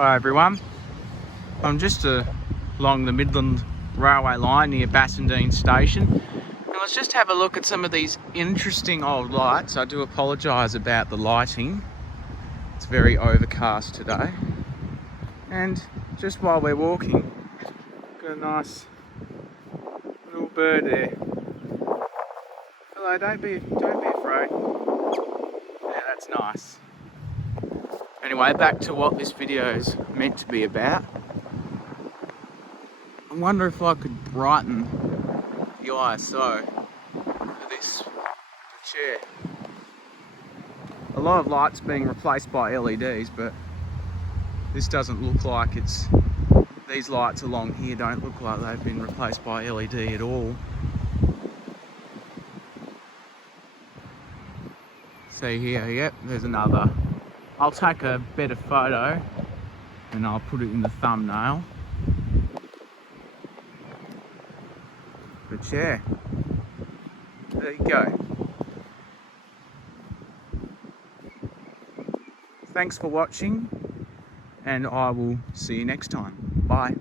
Hi everyone, I'm just along the Midland railway line near Bassendean station, and let's just have a look at some of these interesting old lights. I do apologise about the lighting, it's very overcast today, and just while we're walking, got a nice little bird there. Hello, don't be afraid. Yeah, that's nice. Anyway, back to what this video is meant to be about. I wonder if I could brighten the ISO for this chair. A lot of lights being replaced by LEDs, but this doesn't look like it's... These lights along here don't look like they've been replaced by LED at all. See here, yep, there's another. I'll take a better photo and I'll put it in the thumbnail. But yeah, there you go. Thanks for watching, and I will see you next time. Bye.